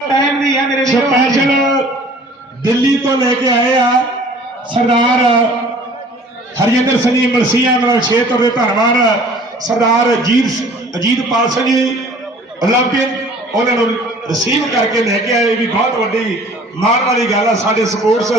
Time ਦੀ ਹੈ ਮੇਰੇ ਵੀਰੋ ਸਪੈਸ਼ਲ ਦਿੱਲੀ ਤੋਂ ਲੈ ਕੇ ਆਏ ਆ ਸਰਦਾਰ ਹਰਜਿੰਦਰ ਸਿੰਘ ਜੀ ਮਲਸੀਆਂ ਨਾਲ ਖੇਤਰ ਦੇ ਧੰਨਵਾਦ ਸਰਦਾਰ ਅਜੀਤ ਅਜੀਤਪਾਲ ਸਿੰਘ ਜੀ 올림픽 ਉਹਨਾਂ ਨੂੰ ਰਿਸੀਵ ਕਰਕੇ ਲੈ ਕੇ ਆਏ ਇਹ ਵੀ ਬਹੁਤ ਵੱਡੀ ਮਾਣ ਵਾਲੀ ਗੱਲ ਆ ਸਾਡੇ ਸਪੋਰਟਸ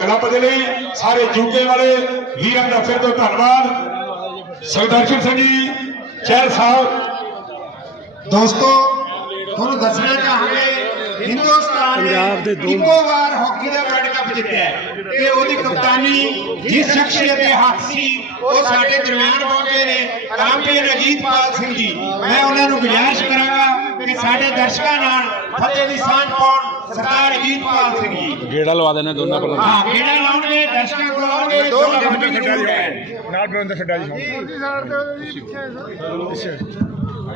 ਕਲੱਬ ਦੇ ਲਈ ਸਾਰੇ ਜੂਕੇ ਵਾਲੇ ਵੀਰਾਂ ਦਾ ਫਿਰ ਤੋਂ ਧੰਨਵਾਦ ਸਰਦਾਰ ਸਿੰਘ ਜੀ ਚਹਿਲ ਸਾਹਿਬ ਦੋਸਤੋ ਤੁਹਾਨੂੰ ਦੱਸਣਾ ਚਾਹਾਂਗੇ ਹਿੰਦੁਸਤਾਨ ਪੰਜਾਬ ਦੇ ਨੇ ਦੋ- ਇੱਕੋ ਵਾਰ ਹਾਕੀ ਦਾ ਵਰਲਡ ਕੱਪ ਜਿੱਤਿਆ ਹੈ। ਤੇ ਉਹਦੀ ਕਪਤਾਨੀ ਜਿਸ ਸ਼ਖਸੀਅਤ ਦੇ ਹੱਥ ਸੀ ਉਹ ਸਾਡੇ ਦਰਮਿਆਨ ਪਹੁੰਚੇ ਨੇ ਰਾਮਪੀਰ ਅਜੀਤਪਾਲ ਸਿੰਘ ਜੀ। ਮੈਂ ਉਹਨਾਂ ਨੂੰ ਗੁਜ਼ਾਰਿਸ਼ ਕਰਾਂਗਾ ਕਿ ਸਾਡੇ ਦਰਸ਼ਕਾਂ ਨਾਲ ਫਤਿਹ ਦੀ ਸਾਂਝ ਪਾਉਣ ਸਰਦਾਰ ਅਜੀਤਪਾਲ ਸਿੰਘ ਜੀ। ਗੇੜਾ ਲਵਾ ਦੇਣਾ ਦੋਨਾਂ ਕੋਲ। ਹਾਂ ਕਿਹੜਾ ਲਾਉਣਗੇ ਦਰਸ਼ਕਾਂ ਕੋਲ ਆਉਣਗੇ ਦੋ ਮਿੰਟ ਜ਼ਰੂਰ ਹੈ ਨਾਲ ਬਰਿੰਦਰ ਛੱਡਾ ਜੀ ਮੈਂ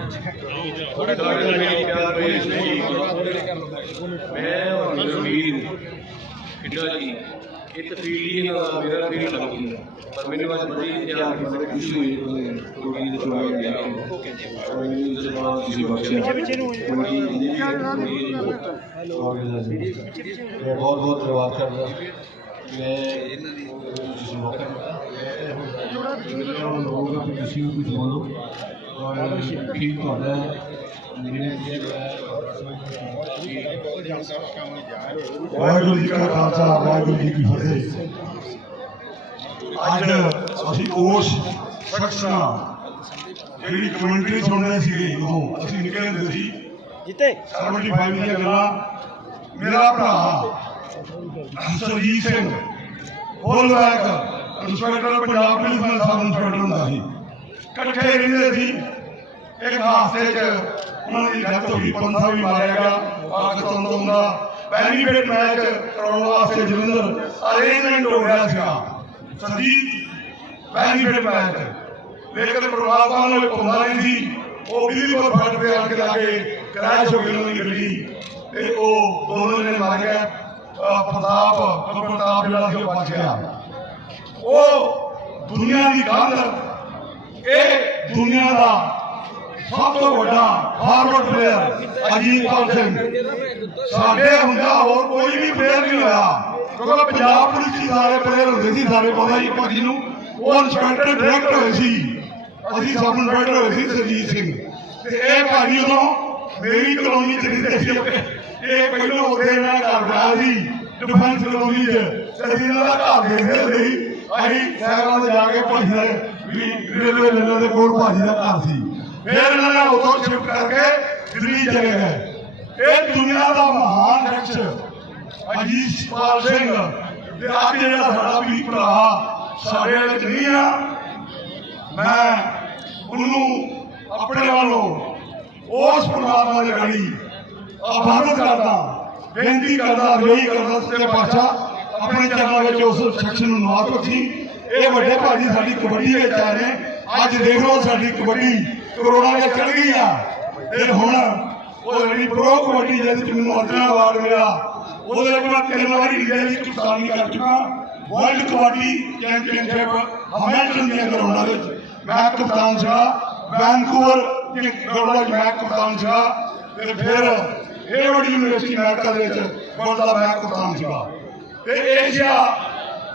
ਔਰ ਮੇਰਾ ਵੀਰ ਕਿੱਡਾ ਜੀ ਇਹ ਤਫੀਲੀ ਹੈ ਮੇਰਾ ਵੀਰ ਲੱਗਦੀ। ਪਰ ਮੈਨੂੰ ਅੱਜ ਬੜੀ ਇਤਿਹਾਸ ਦੀ ਬੜੀ ਖੁਸ਼ੀ ਹੋਈ ਕੁੜੀ ਦੇ ਚੁਣਾਵ ਗਿਆ ਔਰ ਮੈਨੂੰ ਇਸ ਬਾਤ ਬਖਸ਼ਿਆ। ਬੜੀ ਇੰਨੀ ਵੀ ਕੁੜੀ ਮੈਂ ਬਹੁਤ ਬਹੁਤ ਧੰਨਵਾਦ ਕਰਦਾ। ਮੈਂ ਜਿਸ ਮੌਕੇ ਮੈਂ ਲੋਕਾਂ ਨੂੰ ਤੁਸੀਂ ਵੀ ਕੁਝ ਬੋਲੋ। ਔਰ ਠੀਕ ਤੁਹਾਡਾ ਵਾਹਿਗੁਰੂ ਜੀ ਕਾ ਖਾਲਸਾ ਵਾਹਿਗੁਰੂ ਜੀ ਕੀ ਫਤਿਹ। ਅੱਜ ਅਸੀਂ ਉਸ ਸ਼ਖਸ ਨਾਲ ਜਿਹੜੀ ਕਮੈਂਟਰੀ ਸੁਣਦੇ ਸੀਗੇ ਉਦੋਂ ਅਸੀਂ ਨਿਕਲੇ ਹੁੰਦੇ ਸੀ। ਜਿੱਤੇ। ਸਰਵਜੀ ਫੈਮਿਲੀ ਦੀਆਂ ਗੱਲਾਂ। ਮੇਰਾ ਭਰਾ Surjit Singh full back inspector Punjab police ਦਾ ਸਬ ਇੰਸਪੈਕਟਰ ਹੁੰਦਾ ਸੀ। ਇਕੱਠੇ ਰਹਿੰਦੇ ਸੀ। ਇੱਕ ਹਾਦਸੇ 'ਚ ਉਹਨਾਂ ਦੀ ਡੈਥ ਹੋ ਗਈ, ਪੰਥਾ ਵੀ ਮਾਰਿਆ ਗਿਆ ਪਾਕਿਸਤਾਨ ਤੋਂ ਦਾ ਬੈਨੀਫਿਟ ਮੈਚ ਕਰਾਉਣ ਵਾਸਤੇ ਜਲੰਧਰ ਅਰੇਂਜਮੈਂਟ ਹੋ ਰਿਹਾ ਸੀਗਾ। ਸਰਜੀਤ ਬੈਨੀਫਿਟ ਮੈਚ ਲੇਕਿਨ ਪ੍ਰਵਾਸਾ ਨੂੰ ਪਾਉਂਦਾ ਨਹੀਂ ਸੀ। ਉਹ ਬਿਜਲੀ ਕੋਲ ਫਟ ਕੇ ਆ ਕੇ ਲਾ ਕ੍ਰੈਸ਼ ਹੋ ਗਈ ਉਹਨਾਂ ਦੀ ਗੱਡੀ। ਤੇ ਉਹ ਦੋਨੋਂ ਨੇ ਮਾਰ ਗਿਆ। ਪ੍ਰਤਾਪ ਪ੍ਰਤਾਪ ਜਿਹੜਾ ਸੀ ਉਹ ਬਚ ਗਿਆ। ਉਹ ਦੁਨੀਆ ਦੀ ਕੰਧ ਇਹ ਦੁਨੀਆ ਦਾ ਸਭ ਤੋਂ ਵੱਡਾ ਫਾਰਵਰਡ ਪਲੇਅਰ ਅਜੀਤਪਾਲ ਸਿੰਘ। ਸਾਡੇ ਹੁੰਦਾ ਹੋਰ ਕੋਈ ਵੀ ਪਲੇਅਰ ਨਹੀਂ ਹੋਇਆ। ਕਿਉਂਕਿ ਪੰਜਾਬ ਪੁਲਿਸ ਦੀ ਸਾਰੇ ਪਲੇਅਰ ਹੁੰਦੇ ਸੀ ਸਾਰੇ ਪਤਾ ਹੀ ਭਾਜੀ ਨੂੰ। ਉਹ ਇੰਸਪੈਕਟਰ ਡਾਇਰੈਕਟ ਹੋਏ ਸੀ। ਅਸੀਂ ਸਬ ਇੰਸਪੈਕਟਰ ਹੋਏ ਸੀ ਸਰਜੀਤ ਸਿੰਘ। ਤੇ ਇਹ ਭਾਜੀ ਉਦੋਂ ਮੇਰੀ ਕਲੋਨੀ ਚ ਰਹਿੰਦੇ ਸੀ। ਇਹ ਪਹਿਲਾਂ ਉੱਥੇ ਇਹਨਾਂ ਦਾ ਸੀ ਡਿਫੈਂਸ ਕਲੋਨੀ ਚ। ਤੇ ਅਸੀਂ ਇਹਨਾਂ ਦਾ ਘਰ ਦੇਖਦੇ ਸੀ। ਅਸੀਂ ਸਾਈਕਲਾਂ ਤੇ ਜਾ ਕੇ ਭਾਜੀ ਰੇਲਵੇ ਲੈਣਾ ਦੇ ਕੋਲ ਭਾਜੀ ਦਾ ਘਰ ਸੀ। ਫਿਰ ਇਹਨਾਂ ਨੇ ਉਦੋਂ ਸ਼ਿਫਟ ਕਰਕੇ ਦਿੱਲੀ ਚਲੇ ਗਏ। ਇਹ ਦੁਨੀਆ ਦਾ ਮਹਾਨ ਸ਼ਖਸ ਅਜੀਤ ਅਜੀਤਪਾਲ ਸਿੰਘ। ਤੇ ਅੱਜ ਜਿਹੜਾ ਸਾਡਾ ਵੀ ਭਰਾ ਸਾਡੇ ਵਿੱਚ ਨਹੀਂ ਆ, ਮੈਂ ਉਹਨੂੰ ਆਪਣੇ ਵੱਲੋਂ ਉਸ ਪਰਮਾਤਮਾ ਦੀ ਗੜੀ ਆਭਾਰ ਕਰਦਾ, ਬੇਨਤੀ ਕਰਦਾ ਅਰਜ਼ੀ ਕਰਦਾ, ਸੱਚੇ ਪਾਤਸ਼ਾਹ, ਆਪਣੇ ਚਰਨਾਂ ਵਿੱਚ ਉਸ ਸ਼ਖਸ ਨੂੰ ਨਵਾਜ਼ ਬਖਸ਼ੀ। ਇਹ ਵੱਡੇ ਭਾਜੀ ਸਾਡੀ ਕਬੱਡੀ ਵਿੱਚ ਆ ਰਹੇ। ਅੱਜ ਦੇਖ ਲਓ ਸਾਡੀ ਕਬੱਡੀ ਕਰੋੜਾਂ ਵਿੱਚ ਚੜ ਗਈ ਆ। ਤੇ ਹੁਣ ਉਹ ਜਿਹੜੀ ਪ੍ਰੋ ਕਬੱਡੀ ਜਿਹਦੇ ਵਿੱਚ ਮੈਨੂੰ ਅਰਜਨ ਅਵਾਰਡ ਮਿਲਿਆ, ਉਹਦੇ ਵਿੱਚ ਮੈਂ ਤਿੰਨ ਵਾਰੀ ਇੰਡੀਆ ਦੀ ਕਪਤਾਨੀ ਕਰ ਚੁੱਕਾ। ਵਰਲਡ ਕਬੱਡੀ ਚੈਂਪੀਅਨਸ਼ਿਪ ਹੈਮਿਲਟਨ ਦੀਆਂ ਗਰਾਊਂਡਾਂ ਵਿੱਚ। ਮੈਂ ਕਪਤਾਨ ਸੀਗਾ। ਵੈਨਕੂਵਰ ਦੀ ਗਰਾਊਂਡਾਂ ਵਿੱਚ ਮੈਂ ਕਪਤਾਨ ਸੀਗਾ। ਤੇ ਫਿਰ ਹੇਵਰਡ ਯੂਨੀਵਰਸਿਟੀ ਅਮਰੀਕਾ ਦੇ ਵਿੱਚ ਵਰਲਡ ਮੈਂ ਕਪਤਾਨ ਸੀਗਾ। ਤੇ ਏਸ਼ੀਆ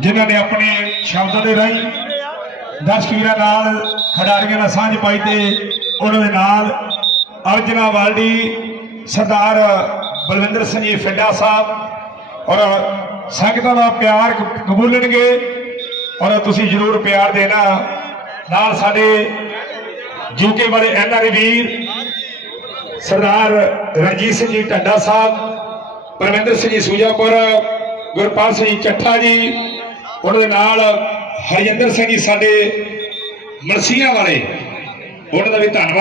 ਜਿਨ੍ਹਾਂ ਨੇ ਆਪਣੇ ਸ਼ਬਦਾਂ ਦੇ ਰਾਹੀਂ ਦਰਸ਼ਕ ਵੀਰਾਂ ਨਾਲ ਖਿਡਾਰੀਆਂ ਨਾਲ ਸਾਂਝ ਪਾਈ ਤੇ ਉਹਨਾਂ ਦੇ ਨਾਲ ਅਰਜਨਾ ਵਾਲਡੀ, ਸਰਦਾਰ ਬਲਵਿੰਦਰ ਸਿੰਘ ਜੀ ਫਿੱਡਾ ਸਾਹਿਬ ਔਰ ਸੰਗਤਾਂ ਦਾ ਪਿਆਰ ਕਬੂਲਣਗੇ ਔਰ ਤੁਸੀਂ ਜਰੂਰ ਪਿਆਰ ਦੇਣਾ। ਨਾਲ ਸਾਡੇ ਜੂਕੇ ਵਾਲੇ ਐਨਆਰਏ ਵੀਰ, ਸਰਦਾਰ ਰਣਜੀਤ ਸਿੰਘ ਜੀ ਢੱਡਾ ਸਾਹਿਬ ਪਰਮਿੰਦਰ ਸਿੰਘ ਜੀ ਸੂਜਾਪੁਰ, ਗੁਰਪਾਲ ਸਿੰਘ ਚੱਠਾ ਜੀ ਉਹਨਾਂ ਦੇ ਨਾਲ ਹਰਜਿੰਦਰ ਸਿੰਘ ਜੀ ਸਾਡੇ ਮਲਸੀਆਂ ਵਾਲੇ ਉਹਨਾਂ ਦਾ ਵੀ ਧੰਨਵਾਦ।